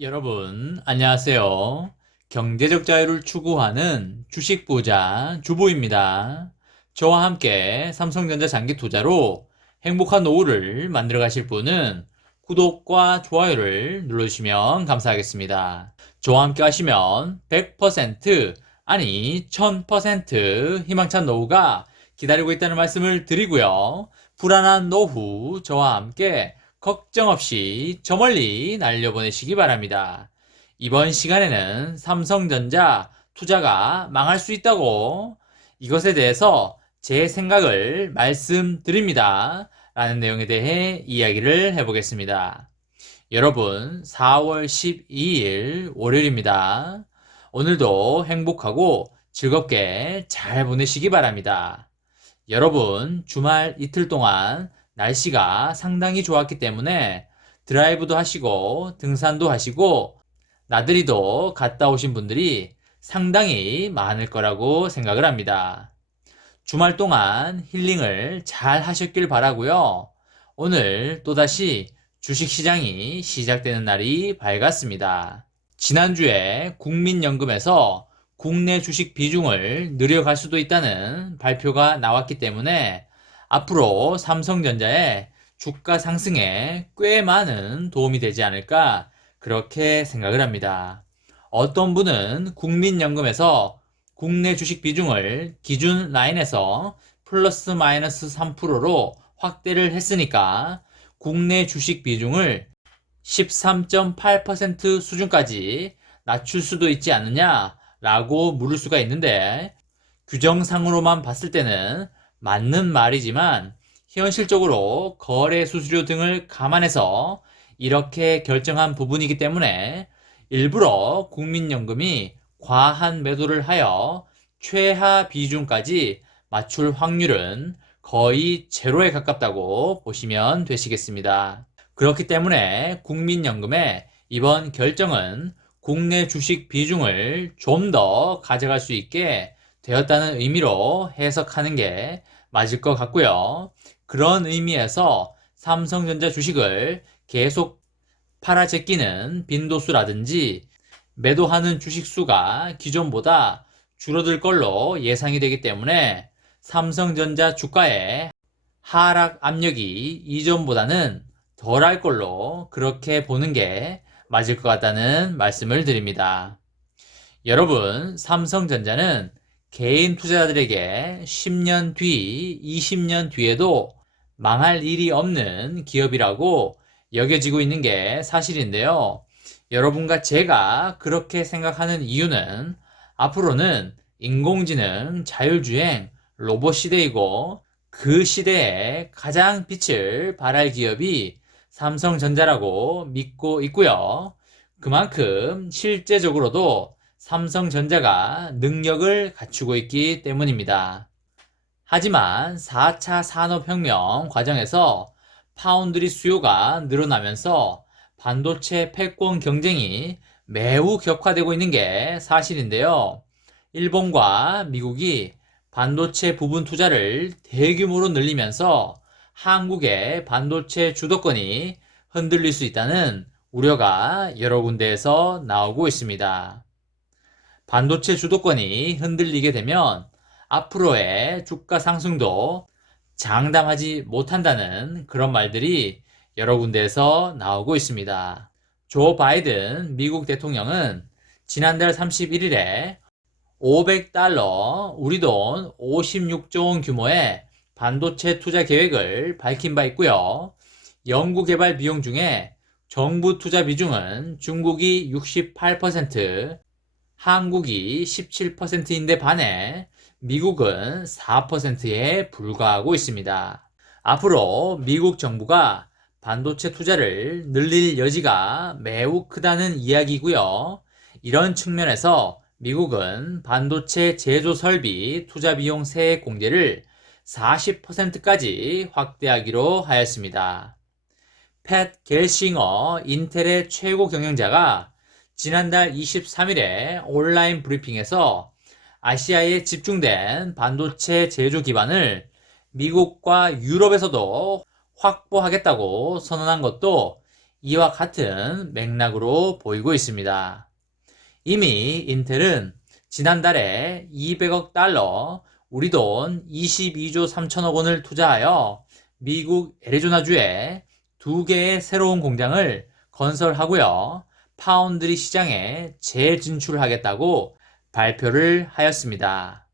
여러분, 안녕하세요. 경제적 자유를 추구하는 주식 부자 주부입니다. 저와 함께 삼성전자 장기 투자로 행복한 노후를 만들어 가실 분은 구독과 좋아요를 눌러주시면 감사하겠습니다. 저와 함께 하시면 100% 아니 1000% 희망찬 노후가 기다리고 있다는 말씀을 드리고요. 불안한 노후 저와 함께 걱정 없이 저 멀리 날려보내시기 바랍니다. 이번 시간에는 삼성전자 투자가 망할 수 있다고 이것에 대해서 제 생각을 말씀드립니다. 라는 내용에 대해 이야기를 해보겠습니다. 여러분, 4월 12일 월요일입니다. 오늘도 행복하고 즐겁게 잘 보내시기 바랍니다. 여러분, 주말 이틀 동안 날씨가 상당히 좋았기 때문에 드라이브도 하시고 등산도 하시고 나들이도 갔다 오신 분들이 상당히 많을 거라고 생각을 합니다. 주말 동안 힐링을 잘 하셨길 바라고요. 오늘 또다시 주식시장이 시작되는 날이 밝았습니다. 지난주에 국민연금에서 국내 주식 비중을 늘려갈 수도 있다는 발표가 나왔기 때문에 앞으로 삼성전자의 주가 상승에 꽤 많은 도움이 되지 않을까 그렇게 생각을 합니다. 어떤 분은 국민연금에서 국내 주식 비중을 기준 라인에서 플러스 마이너스 3%로 확대를 했으니까 국내 주식 비중을 13.8% 수준까지 낮출 수도 있지 않느냐라고 물을 수가 있는데 규정상으로만 봤을 때는 맞는 말이지만 현실적으로 거래 수수료 등을 감안해서 이렇게 결정한 부분이기 때문에 일부러 국민연금이 과한 매도를 하여 최하 비중까지 맞출 확률은 거의 제로에 가깝다고 보시면 되시겠습니다. 그렇기 때문에 국민연금의 이번 결정은 국내 주식 비중을 좀 더 가져갈 수 있게 되었다는 의미로 해석하는 게 맞을 것 같고요. 그런 의미에서 삼성전자 주식을 계속 팔아 제끼는 빈도수라든지 매도하는 주식 수가 기존보다 줄어들 걸로 예상이 되기 때문에 삼성전자 주가의 하락 압력이 이전보다는 덜할 걸로 그렇게 보는 게 맞을 것 같다는 말씀을 드립니다. 여러분, 삼성전자는 개인 투자자들에게 10년 뒤, 20년 뒤에도 망할 일이 없는 기업이라고 여겨지고 있는 게 사실인데요. 여러분과 제가 그렇게 생각하는 이유는 앞으로는 인공지능, 자율주행, 로봇 시대이고 그 시대에 가장 빛을 발할 기업이 삼성전자라고 믿고 있고요. 그만큼 실제적으로도 삼성전자가 능력을 갖추고 있기 때문입니다. 하지만 4차 산업혁명 과정에서 파운드리 수요가 늘어나면서 반도체 패권 경쟁이 매우 격화되고 있는 게 사실인데요. 일본과 미국이 반도체 부분 투자를 대규모로 늘리면서 한국의 반도체 주도권이 흔들릴 수 있다는 우려가 여러 군데에서 나오고 있습니다. 반도체 주도권이 흔들리게 되면 앞으로의 주가 상승도 장담하지 못한다는 그런 말들이 여러 군데에서 나오고 있습니다. 조 바이든 미국 대통령은 지난달 31일에 500달러, 우리 돈 56조 원 규모의 반도체 투자 계획을 밝힌 바 있고요. 연구개발 비용 중에 정부 투자 비중은 중국이 68%, 한국이 17%인데 반해 미국은 4%에 불과하고 있습니다. 앞으로 미국 정부가 반도체 투자를 늘릴 여지가 매우 크다는 이야기고요. 이런 측면에서 미국은 반도체 제조 설비 투자 비용 세액 공제를 40%까지 확대하기로 하였습니다. 팻 겔싱어 인텔의 최고 경영자가 지난달 23일에 온라인 브리핑에서 아시아에 집중된 반도체 제조 기반을 미국과 유럽에서도 확보하겠다고 선언한 것도 이와 같은 맥락으로 보이고 있습니다. 이미 인텔은 지난달에 200억 달러, 우리 돈 22조 3천억 원을 투자하여 미국 애리조나주에 2개의 새로운 공장을 건설하고요. 파운드리 시장에 재진출하겠다고 발표를 하였습니다.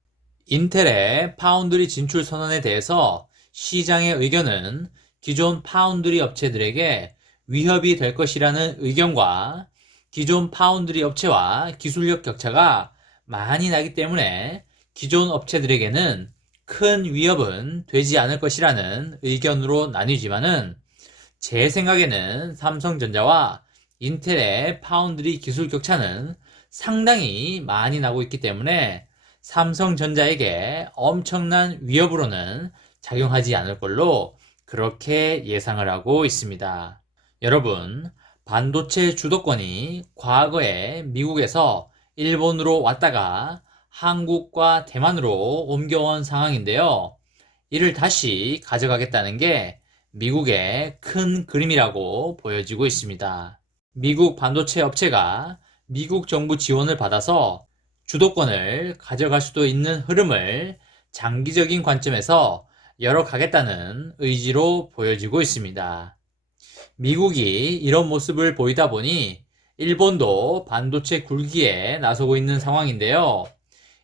인텔의 파운드리 진출 선언에 대해서 시장의 의견은 기존 파운드리 업체들에게 위협이 될 것이라는 의견과 기존 파운드리 업체와 기술력 격차가 많이 나기 때문에 기존 업체들에게는 큰 위협은 되지 않을 것이라는 의견으로 나뉘지만은 제 생각에는 삼성전자와 인텔의 파운드리 기술 격차는 상당히 많이 나고 있기 때문에 삼성전자에게 엄청난 위협으로는 작용하지 않을 걸로 그렇게 예상을 하고 있습니다. 여러분, 반도체 주도권이 과거에 미국에서 일본으로 왔다가 한국과 대만으로 옮겨온 상황인데요. 이를 다시 가져가겠다는 게 미국의 큰 그림이라고 보여지고 있습니다. 미국 반도체 업체가 미국 정부 지원을 받아서 주도권을 가져갈 수도 있는 흐름을 장기적인 관점에서 열어가겠다는 의지로 보여지고 있습니다. 미국이 이런 모습을 보이다 보니 일본도 반도체 굴기에 나서고 있는 상황인데요.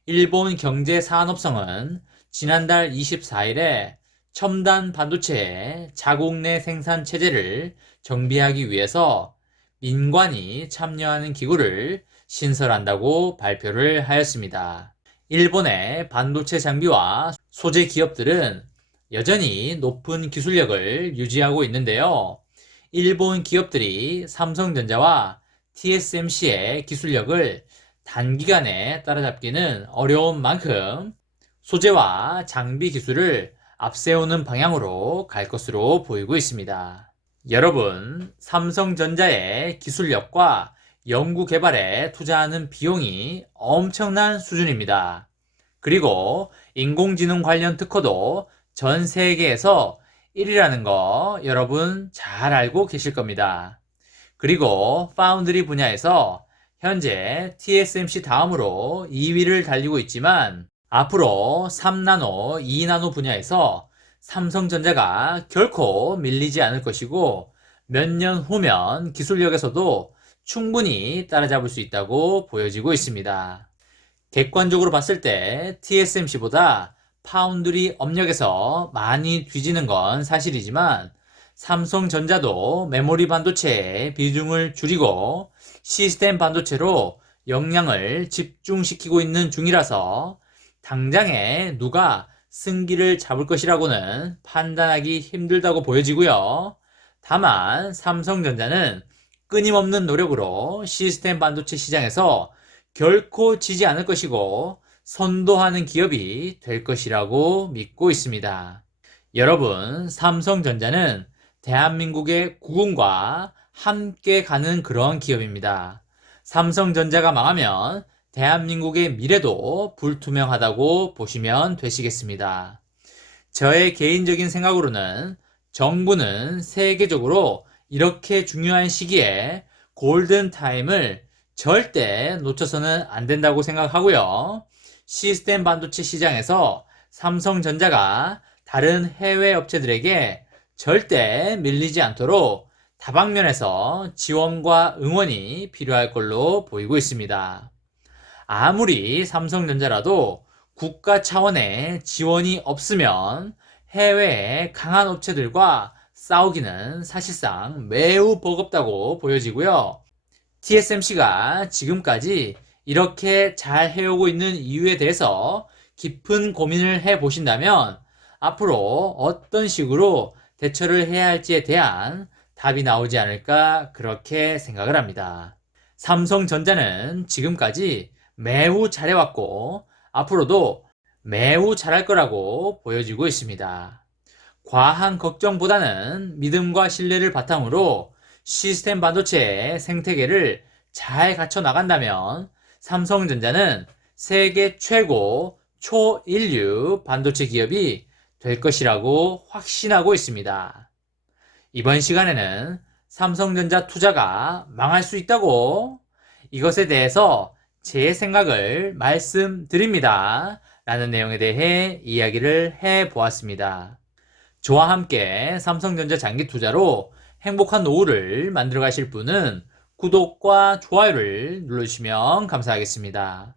일본 경제산업성은 지난달 24일에 첨단 반도체의 자국 내 생산 체제를 정비하기 위해서 민관이 참여하는 기구를 신설한다고 발표를 하였습니다. 일본의 반도체 장비와 소재 기업들은 여전히 높은 기술력을 유지하고 있는데요. 일본 기업들이 삼성전자와 TSMC의 기술력을 단기간에 따라잡기는 어려운 만큼 소재와 장비 기술을 앞세우는 방향으로 갈 것으로 보이고 있습니다. 여러분, 삼성전자의 기술력과 연구개발에 투자하는 비용이 엄청난 수준입니다. 그리고 인공지능 관련 특허도 전 세계에서 1위라는 거 여러분 잘 알고 계실 겁니다. 그리고 파운드리 분야에서 현재 TSMC 다음으로 2위를 달리고 있지만 앞으로 3나노, 2나노 분야에서 삼성전자가 결코 밀리지 않을 것이고 몇 년 후면 기술력에서도 충분히 따라잡을 수 있다고 보여지고 있습니다. 객관적으로 봤을 때 TSMC보다 파운드리 업력에서 많이 뒤지는 건 사실이지만 삼성전자도 메모리 반도체의 비중을 줄이고 시스템 반도체로 역량을 집중시키고 있는 중이라서 당장에 누가 승기를 잡을 것이라고는 판단하기 힘들다고 보여지고요. 다만 삼성전자는 끊임없는 노력으로 시스템 반도체 시장에서 결코 지지 않을 것이고 선도하는 기업이 될 것이라고 믿고 있습니다. 여러분, 삼성전자는 대한민국의 국운과 함께 가는 그런 기업입니다. 삼성전자가 망하면 대한민국의 미래도 불투명하다고 보시면 되시겠습니다. 저의 개인적인 생각으로는 정부는 세계적으로 이렇게 중요한 시기에 골든타임을 절대 놓쳐서는 안 된다고 생각하고요. 시스템 반도체 시장에서 삼성전자가 다른 해외 업체들에게 절대 밀리지 않도록 다방면에서 지원과 응원이 필요할 걸로 보이고 있습니다. 아무리 삼성전자라도 국가 차원의 지원이 없으면 해외의 강한 업체들과 싸우기는 사실상 매우 버겁다고 보여지고요. TSMC가 지금까지 이렇게 잘 해오고 있는 이유에 대해서 깊은 고민을 해 보신다면 앞으로 어떤 식으로 대처를 해야 할지에 대한 답이 나오지 않을까 그렇게 생각을 합니다. 삼성전자는 지금까지 매우 잘해왔고 앞으로도 매우 잘할 거라고 보여지고 있습니다. 과한 걱정보다는 믿음과 신뢰를 바탕으로 시스템 반도체의 생태계를 잘 갖춰 나간다면 삼성전자는 세계 최고 초인류 반도체 기업이 될 것이라고 확신하고 있습니다. 이번 시간에는 삼성전자 투자가 망할 수 있다고? 이것에 대해서 제 생각을 말씀드립니다. 라는 내용에 대해 이야기를 해 보았습니다. 저와 함께 삼성전자 장기 투자로 행복한 노후를 만들어 가실 분은 구독과 좋아요를 눌러주시면 감사하겠습니다.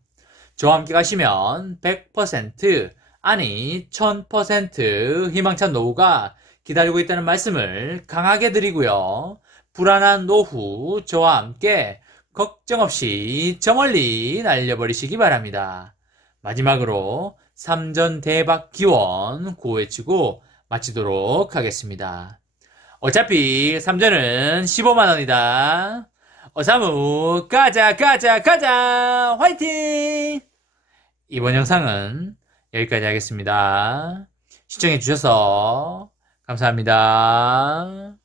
저와 함께 가시면 100% 아니 1000% 희망찬 노후가 기다리고 있다는 말씀을 강하게 드리고요. 불안한 노후 저와 함께 걱정 없이 저 멀리 날려버리시기 바랍니다. 마지막으로 3전 대박 기원 구호외치고 마치도록 하겠습니다. 어차피 3전은 15만원이다. 어사무 가자 가자 가자 화이팅! 이번 영상은 여기까지 하겠습니다. 시청해주셔서 감사합니다.